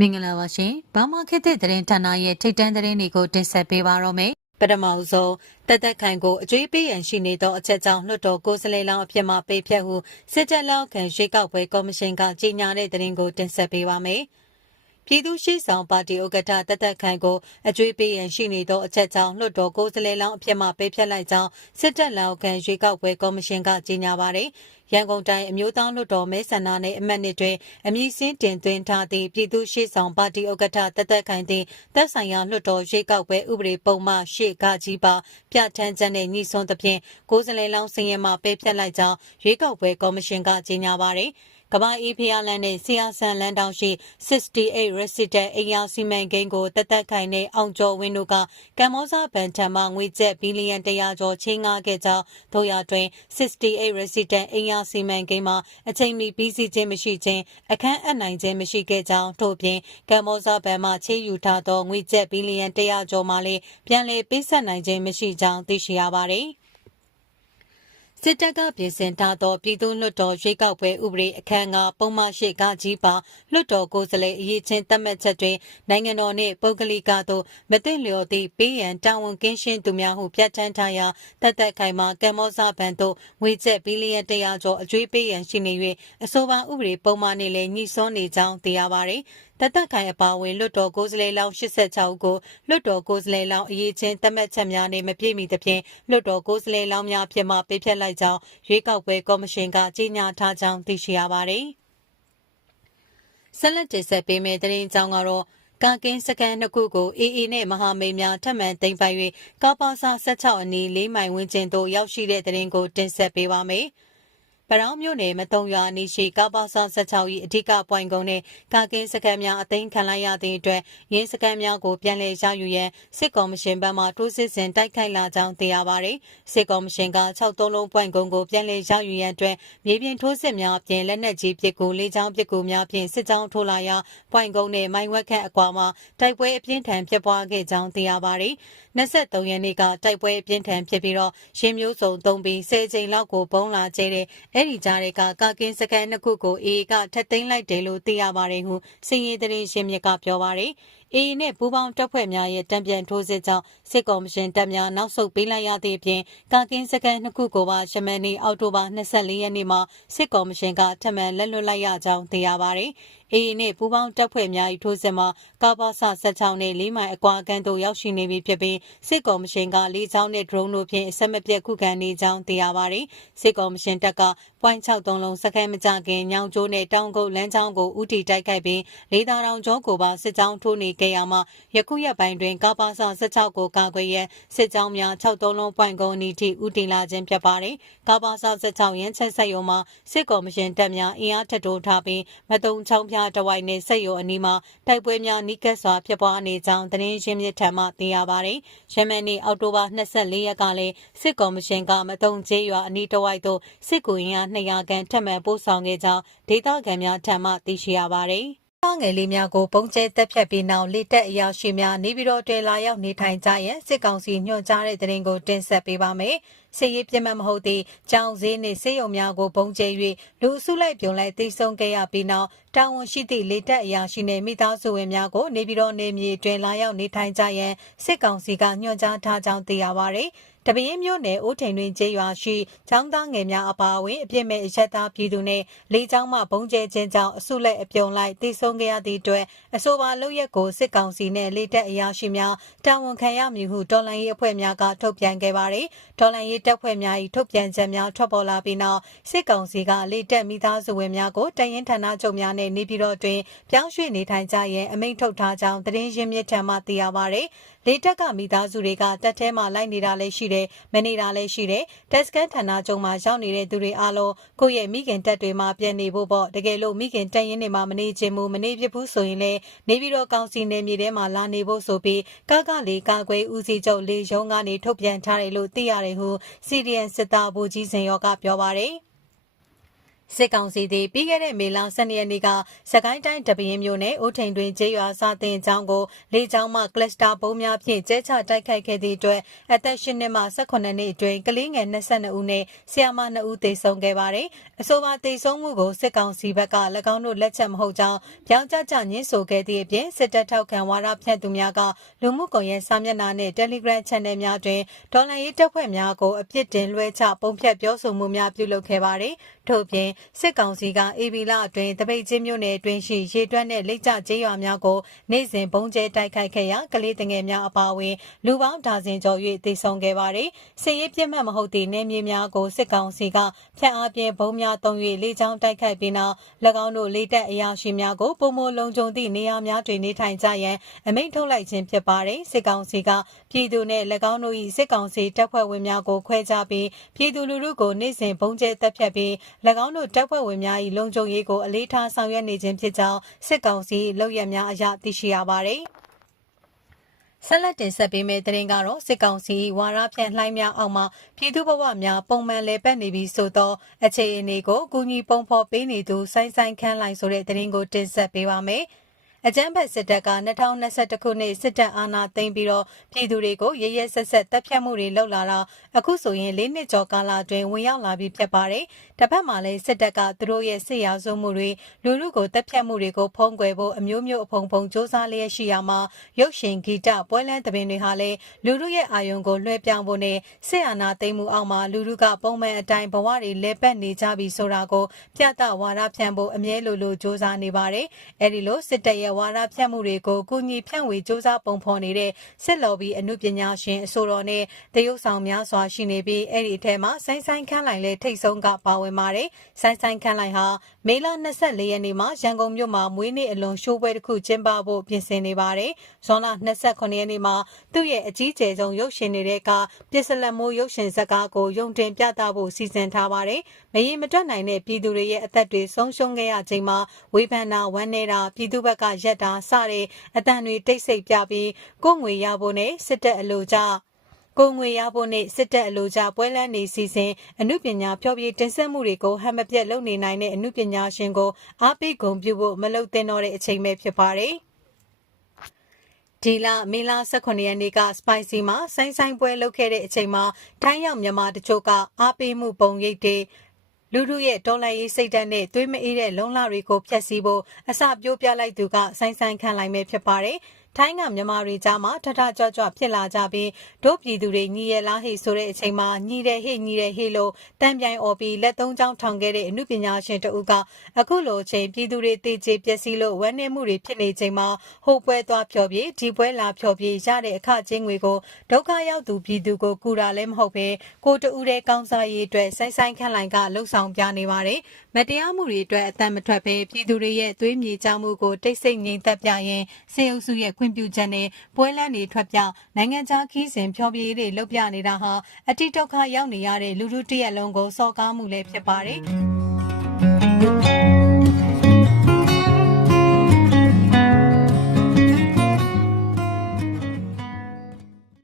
မင်္ဂလာပါရှင်။ဘာမာခေတ်သစ်သတင်းဌာနရဲ့ထိတ်တန့်သတင်းတွေကိုတင်ဆက်ပေးပါတော့မယ်။ပထမဦးဆုံးတက်တက်ခိုင်ကိုအကျွေးပေးရန်ရှိနေသောအချက်ကြောင့်လွှတ်တော်ကိုယ်စားလှယ်လောင်းအဖြစ်မှပေးဖြတ်ဟုစစ်တပ်လောက်ခံရွေးကောက်ပွဲကော်မရှင်ကကြေညာတဲ့သတင်းကိုတင်ဆက်ပေးပါမယ်။ ပြည်သူ့ရှိဆောင်ပါတီဥက္ကဋ္ဌတသက်ခိုင်ကိုအကျွေးပေးရန်ရှိနေသောအချက်ကြောင့်လွှတ်တော်ကိုယ်စားလှယ်လောင်းအဖြစ်မှပေးဖြတ်လိုက်ကြောင်းစစ်တပ်လောက်ခံရွေးကောက်ပွဲကော်မရှင်ကကြေညာပါတယ်။ရန်ကုန်တိုင်းအမျိုးသားလွှတ်တော်မဲဆန္ဒနယ်အမတ်နှစ်တွင်အမည်စင်းတင်သွင်းထားသည့်ပြည်သူ့ရှိဆောင်ပါတီဥက္ကဋ္ဌတသက်ခိုင်သည်သက်ဆိုင်ရာလွှတ်တော်ရွေးကောက်ပွဲဥပဒေပုံမှန်ရှေ့ကကြီးပါပြဋ္ဌာန်းချက်နှင့်ညီစွန်းသဖြင့်ကိုယ်စားလှယ်လောင်းစင်ရမှပေးဖြတ်လိုက်ကြောင်းရွေးကောက်ပွဲကော်မရှင်ကကြေညာပါတယ်။ ကဘာအေးဖျားလန်းနဲ့ဆီယာဆန်လန်းတောင်ရှိ68 resident အိမ်ယာစီမံကိန်းကိုတသက်ခိုင်နဲ့အောင်ကျော်ဝင်းတို့ကကမ္ဘောဇဘန်ထံမှငွေကျပ်ဘီလီယံ100ကျော်ချင်းငှားခဲ့ကြောင်းတို့ရတွင်68 resident အိမ်ယာစီမံကိန်းမှာအချိန်မီပြီးစီးခြင်းမရှိခြင်းအခန်းအပ်နိုင်ခြင်းမရှိခဲ့ကြောင်းထို့ပြင်ကမ္ဘောဇဘန်မှချေးယူထားသောငွေကျပ်ဘီလီယံ100ကျော်မှလည်းပြန်လည်ပေးဆက်နိုင်ခြင်းမရှိကြောင်းသိရှိရပါသည် စစ်တပ်ကပြင်ဆင်ထားသောပြည်သူ့လွှတ်တော်ရွေးကောက်ပွဲဥပဒေအခမ်းအနားပုံမှန်ရှိကကြီးပါလွှတ်တော်ကိုယ်စားလှယ်အရေးချင်းသတ်မှတ်ချက်တွင်နိုင်ငံတော်နှင့်ပုဂ္ဂလိကသို့မသိလျော်သည့်ပေးရန်တာဝန်ကင်းရှင်းသူများဟုပြဋ္ဌာန်းထားရာတသက်ခိုင်မှာကမ္ဘောဇဘဏ်သို့ငွေကျပ်ဘီလီယံ100ကျော်အကျွေးပေးရန်ရှိနေ၍အဆိုပါဥပဒေပုံမှန်နှင့်လည်းညှိစွန်းနေကြောင်းသိရပါသည် တသက်ခိုင်အပါအဝင်လွတ်တော်ကိုယ်စားလှယ်လောင်း86ဦးကိုလွတ်တော်ကိုယ်စားလှယ်လောင်းအရေးချင်းတမတ်ချက်များနဲ့မပြည့်မီသဖြင့်လွတ်တော်ကိုယ်စားလှယ်လောင်းများဖြစ်မှပေးဖြတ်လိုက်ကြောင်းရွေးကောက်ပွဲကော်မရှင်ကကြေညာထားကြောင်းသိရှိရပါတယ်။ဆက်လက်တင်ဆက်ပေးမယ့်သတင်းကြောင်းကတော့ကာကင်းစကန်နှစ်ခုကိုအေအေနဲ့မဟာမိတ်များထပ်မံသိမ်းပိုက်၍ကာပါစာ16အနီး၄မိုင်ဝန်းကျင်သို့ရောက်ရှိတဲ့သတင်းကိုတင်ဆက်ပေးပါမယ်။ ပရောင်းမြို့နယ်မတုံရွာနေရှိကပ္ပဆ16၏အဓိကပွိုင်ကုန်းနဲ့ကာကင်းစကန်များအသိမ်းခံလိုက်ရသည့်အတွက်ရင်းစကန်များကိုပြန်လည်ရယူရန်စစ်ကော်မရှင်ဘက်မှတိုးစစ်ဆင်တိုက်ခိုက်လာကြောင်းသိရပါသည်စစ်ကော်မရှင်က63လုံးပွိုင်ကုန်းကိုပြန်လည်ရယူရန်အတွက်မြေပြင်ထိုးစစ်များအပြင်လက်နက်ကြီးပစ်ကူလေးချောင်းပစ်ကူများဖြင့်စစ်ကြောင်းထိုးလာရာပွိုင်ကုန်းနဲ့မိုင်ဝက်ခန့်အကွာမှာတိုက်ပွဲအပြင်းထန်ဖြစ်ပွားခဲ့ကြောင်းသိရပါသည်23ရက်နေ့ကတိုက်ပွဲအပြင်းထန်ဖြစ်ပြီးတော့ရင်းမျိုးစုံသုံးပြီး10ချိန်လောက်ကိုဘုံလာကျဲတဲ့အဲ့ဒီကြားတွေကကာကင်းစကန်နှစ်ခုကိုအေကထက်သိမ်းလိုက်တယ်လို့သိရပါတယ်ဟုစင်ရေးသတင်းရှင်မြစ်ကပြောပါတယ် အေးနဲ့ပူးပေါင်းတပ်ဖွဲ့များရဲ့တံပြန်ထိုးစစ်ကြောင့်စစ်ကော်မရှင်တပ်များနောက်ဆုတ်ပေးလိုက်ရသည့်အပြင်ကာကင်းစကန်နှစ်ခုကိုပါရှမန်နီအောက်တိုဘာ24ရက်နေ့မှာစစ်ကော်မရှင်ကထပ်မံလက်လွတ်လိုက်ရကြောင်းသိရပါတယ်အေးနဲ့ပူးပေါင်းတပ်ဖွဲ့များ၏ထိုးစစ်မှာကာဘာဆ16နဲ့၄မိုင်အကွာအကန့်သို့ရောက်ရှိနေပြီဖြစ်ပြီးစစ်ကော်မရှင်ကလေးချောင်းနဲ့ drone တို့ဖြင့်အဆက်မပြတ်ခုခံနေကြောင်းသိရပါတယ်စစ်ကော်မရှင်တပ်က .63 လုံးစကန်မကြခင်ညောင်ကျိုးနဲ့တောင်ကုတ်လမ်းကြောင်းကိုဥတီတိုက်ခိုက်ပြီးလေးသာတောင်ကျောကိုပါစစ်ကြောင်းထိုးနေခဲ့ရမှယခုရက်ပိုင်းတွင်ကာပါစာ16ကိုကာကွယ်ရန်စစ်ကြောင်းများ63လုံးပွိုင်ကုန်းအနီးထိဥတီလာခြင်းဖြစ်ပါတယ်ကာပါစာ16ရန်ချက်ဆက်ရုံမှာစစ်ကော်မရှင်တပ်များအင်အားထက်တိုးထားပြီးမတုံချောင်းပြတဝိုက်နဲ့ဆက်ရုံအနီးမှာတိုက်ပွဲများနီးကပ်စွာဖြစ်ပွားနေကြောင်းသတင်းရင်းမြစ်ထံမှသိရပါတယ်ယမန်နေ့အောက်တိုဘာ24ရက်ကလည်းစစ်ကော်မရှင်ကမတုံကျေးရွာအနီးတဝိုက်သို့စစ်ကူရင်း200ခန့်ထပ်မံပို့ဆောင်ခဲ့ကြောင်းဒေသခံများထံမှသိရှိရပါတယ်ငယ်လေးများကိုပုံကျဲတက်ဖြတ်ပြီးနောက်လေတက်အရာရှိများနေပြည်တော်တွင်လာရောက်နေထိုင်ကြရန်စစ်ကောင်စီညွှန်ကြားတဲ့တဲ့ရင်ကိုတင်ဆက်ပေးပါမယ်။စစ်ရေးပြတ်မှတ်မဟုတ်သည့်ကြောင်စည်းနှင့်စေယုံများကိုပုံကျဲ၍လူအစုလိုက်ပြုံလိုက်သိဆုံးခဲ့ရပြီးနောက်တာဝန်ရှိသည့်လေတက်အရာရှိနှင့်မိသားစုဝင်များကိုနေပြည်တော်နေမြေတွင်လာရောက်နေထိုင်ကြရန်စစ်ကောင်စီကညွှန်ကြားထားကြောင်းသိရပါသည်။ တပင်းမြို့နယ်အိုးထိန်တွင်ကျေးရွာရှိចောင်းသားငယ်များအပါအဝင်အပြစ်မဲ့အရက်သားပြည်သူနှင့်လေးချောင်းမှဘုံကျဲခြင်းကြောင့်အစုလိုက်အပြုံလိုက်တိတ်ဆုံးခဲ့ရသည့်အတွက်အဆိုပါလုပ်ရက်ကိုစစ်ကောင်စီနှင့်လေတပ်အရာရှိများတာဝန်ခံရမည်ဟုတော်လှန်ရေးအဖွဲ့များကထုတ်ပြန်ခဲ့ပါသည်တော်လှန်ရေးတပ်ဖွဲ့များ၏ထုတ်ပြန်ချက်များထွက်ပေါ်လာပြီးနောက်စစ်ကောင်စီကလေတပ်မိသားစုဝင်များကိုတရင်ဌာနချုပ်များနှင့်နေပြည်တော်တွင်ပြောင်းရွှေ့နေထိုင်ကြရန်အမိန့်ထုတ်ထားကြောင်းသတင်းရင်းမြစ်ထံမှသိရပါသည် လေတက်ကမိသားစုတွေကတက်ထဲမှာလိုက်နေတာလည်းရှိတယ်မနေတာလည်းရှိတယ်တက်စကန်ဌာနချုပ်မှာရောက်နေတဲ့သူတွေအားလုံးကိုယ့်ရဲ့မိခင်တက်တွေမှာပြန်နေဖို့ပေါ့တကယ်လို့မိခင်တက်ရင်တွေမှာမနေချင်ဘူးမနေဖြစ်ဘူးဆိုရင်လည်းနေပြီးတော့ကောင်စီနယ်မြေထဲမှာလာနေဖို့ဆိုပြီးကကလေးကာကွယ်ဦးစီးချုပ်လေရုံးကနေထုတ်ပြန်ထားတယ်လို့သိရတယ်ဟုစီဒီအန်စစ်သားဗိုလ်ကြီးစင်ရောကပြောပါတယ် စစ်ကောင်စီသည်ပြီးခဲ့တဲ့မေလ12ရက်နေ့ကစကိုင်းတိုင်းတပင်းမြို့နယ်ဦးထိန်တွင်ကျေးရွာစာတင်ကျောင်းကိုလေကြောင်းမှကလစတာပုံးများဖြင့်ကျဲချတိုက်ခိုက်ခဲ့သည့်အတွက်အသက်ရှင်နှစ်မှ18နှစ်အတွင်းကလေးငယ်22ဦးနဲ့ဆရာမ2ဦးသေဆုံးခဲ့ပါတယ်။အဆိုပါသေဆုံးမှုကိုစစ်ကောင်စီဘက်က၎င်းတို့လက်ချက်မဟုတ်ကြောင်းပြောင်းကြကြညှင်းဆိုခဲ့သည့်အပြင်စစ်တပ်ထောက်ခံဝါဒဖြန့်သူများကလူမှုကွန်ရက်စာမျက်နှာနဲ့ Telegram Channel များတွင်ဒေါ်လာရေးတပ်ဖွဲ့များကိုအပြစ်တင်လွှဲချပုံဖြတ်ပြောဆိုမှုများပြုလုပ်ခဲ့ပါတယ်။ထို့ပြင်စစ်ကောင်စီက AB လအတွင်းတပိတ်ချင်းမြို့နယ်အတွင်းရှိရေတွက်နဲ့လိတ်ကျကျေးရွာများကိုနေ့စဉ်ဘုံကျဲတိုက်ခိုက်ခဲ့ရာကလေးတငယ်များအပါအဝင်လူပေါင်းဒါဇင်ကျော်၍သေဆုံးခဲ့ပါတယ်။စစ်ရေးပြစ်မှတ်မဟုတ်သည့်နယ်မြေများကိုစစ်ကောင်စီကဖျက်အားပြင်းဘုံများတုံး၍လေကြောင်းတိုက်ခိုက်ပြီးနောက်၎င်းတို့လေတပ်အရာရှိများကိုပုံမလုံးကြုံသည့်နေရာများတွင်နေထိုင်ကြရန်အမိန့်ထုတ်လိုက်ခြင်းဖြစ်ပါတယ်။စစ်ကောင်စီကပြည်သူနှင့်၎င်းတို့၏စစ်ကောင်စီတပ်ဖွဲ့ဝင်များကိုခွဲခြားပြီးပြည်သူလူထုကိုနေ့စဉ်ဘုံကျဲတပ်ဖြတ်ပြီး၎င်းတို့တပ်ဖွဲ့ဝင်များ၏လုံခြုံရေးကိုအလေးထားဆောင်ရွက်နေခြင်းဖြစ်ကြောင်းစစ်ကောင်စီလုပ်ရများအရသိရှိရပါတယ်။ဆက်လက်တင်ဆက်ပေးမယ့်သတင်းကတော့စစ်ကောင်စီဝါရဖြန့်လှိုင်းများအောက်မှာပြည်သူဘဝများပုံမှန်လဲပတ်နေပြီးဆိုတော့အခြေအနေကိုအကူအညီပုံဖော်ပေးနေသူဆိုင်းဆိုင်ခန်းလိုက်ဆိုတဲ့သတင်းကိုတင်ဆက်ပေးပါမယ်။ အကြမ်းဖက်စစ်တပ်က2021ခုနှစ်စစ်တပ်အာဏာသိမ်းပြီးတော့ပြည်သူတွေကိုရရဆက်ဆက်တပ်ဖြတ်မှုတွေလုပ်လာတာအခုဆိုရင်၄နှစ်ကျော်ကာလအတွင်းဝင်ရောက်လာပြီးဖြစ်ပါတယ်။တစ်ဖက်မှာလည်းစစ်တပ်ကသူတို့ရဲ့စစ်ရာဇဝမှုတွေလူလူကိုတပ်ဖြတ်မှုတွေကိုဖုံးကွယ်ဖို့အမျိုးမျိုးအဖုံဖုံစ조사လျက်ရှိရမှာရုပ်ရှင်ဂီတပွဲလန်းသဘင်တွေဟာလည်းလူလူရဲ့အာယုံကိုလွှဲပြောင်းဖို့နဲ့စစ်အာဏာသိမ်းမှုအောက်မှာလူလူကပုံမှန်အတိုင်းဘဝတွေလဲပတ်နေကြပြီဆိုတာကိုပြသဝါဒဖြန့်ဖို့အမြဲလိုလိုစ조사နေပါတယ်။အဲဒီလိုစစ်တပ်ရဲ့ ဝါဒဖြန့်မှုတွေကိုကုညီဖြန့်ဝေစ조사ပုံဖော်နေတဲ့စစ်လော်ဘီအမှုပညာရှင်အဆိုတော်နဲ့တရုတ်ဆောင်များစွာရှိနေပြီးအဲ့ဒီအထက်မှာဆိုင်းဆိုင်ခန်းလိုင်လည်းထိတ်ဆုံးကပါဝင်ပါတယ်။ဆိုင်းဆိုင်ခန်းလိုင်ဟာမေလ24ရက်နေ့မှာရန်ကုန်မြို့မှာမွေးနေ့အလွန်ရှိုးပွဲတစ်ခုကျင်းပဖို့ပြင်ဆင်နေပါတယ်။ဇွန်လ29ရက်နေ့မှာသူ့ရဲ့အကြီးကျယ်ဆုံးရုပ်ရှင်နေတဲ့ကပြစ်စလက်မိုးရုပ်ရှင်ဇာတ်ကားကိုရုံတင်ပြသဖို့စီစဉ်ထားပါတယ်။မရင်မတွက်နိုင်တဲ့ပြည်သူတွေရဲ့အသက်တွေဆုံးရှုံးခဲ့ရချိန်မှာဝေဖန်တာဝမ်းနေတာပြည်သူဘက်ကရက်တာစတဲ့အတန်တွေတိတ်ဆိတ်ပြပြီးကိုငွေရဖို့နဲ့စစ်တပ်အလို့ကြကိုငွေရဖို့နဲ့စစ်တပ်အလို့ကြပွဲလန်းနေစီစဉ်အမှုပညာဖျော်ဖြေတင်ဆက်မှုတွေကိုဟမ်မပြတ်လုပ်နေနိုင်တဲ့အမှုပညာရှင်ကိုအားပေးဂုဏ်ပြုဖို့မလုပ်သင့်တော့တဲ့အချိန်ပဲဖြစ်ပါတယ်ဒီလမေလ18ရက်နေ့က Spicy မှာဆိုင်းဆိုင်ပွဲလုပ်ခဲ့တဲ့အချိန်မှာတိုင်းရောက်မြန်မာတချို့ကအားပေးမှုပုံရိပ်တွေ လူလူရဲ့တော်လှန်ရေးစိတ်ဓာတ်နဲ့သွေးမအေးတဲ့လုံလတွေကိုဖျက်ဆီးဖို့အစပြိုးပြလိုက်သူကဆိုင်းဆိုင်ခံလိုက်မဲ့ဖြစ်ပါတယ်။ ထိုင်းကမြန်မာတွေကြားမှာထထကြွကြွဖြစ်လာကြပြီးဒုပြည်သူတွေညီရလားဟိဆိုတဲ့အချိန်မှာညီတယ်ဟိညီတယ်ဟိလို့တန်ပြိုင်អော်ပြီးလက်သုံးချောင်းထောင်ခဲ့တဲ့အမှုပညာရှင်တဦးကအခုလိုအချိန်ပြည်သူတွေတေချေပျက်စီးလို့ဝမ်းနည်းမှုတွေဖြစ်နေချိန်မှာဟိုပွဲသွားဖြောပြေဒီပွဲလာဖြောပြေရတဲ့အခချင်းငွေကိုဒုက္ခရောက်သူပြည်သူကိုကူတာလည်းမဟုတ်ပဲကိုတူဦးတဲ့ကောင်းစားရေးအတွက်ဆိုင်းဆိုင်ခန့်လိုင်ကလှုပ်ဆောင်ပြနေပါတယ်မတရားမှုတွေအတွက်အသက်မထွက်ဘဲပြည်သူတွေရဲ့သွေးမြေကြောင်မှုကိုတိတ်ဆိတ်ငြိမ်သက်ပြရင်စေအုပ်စုရဲ့ခွင့်ပြုချက်နဲ့ပွဲလန်းတွေထွက်ပြောင်းနိုင်ငံခြားခီးစဉ်ဖျော်ဖြေတွေလုပ်ပြနေတာဟာအတိဒုက္ခရောက်နေရတဲ့လူလူတရက်လုံးကိုစော်ကားမှုလည်းဖြစ်ပါတယ်။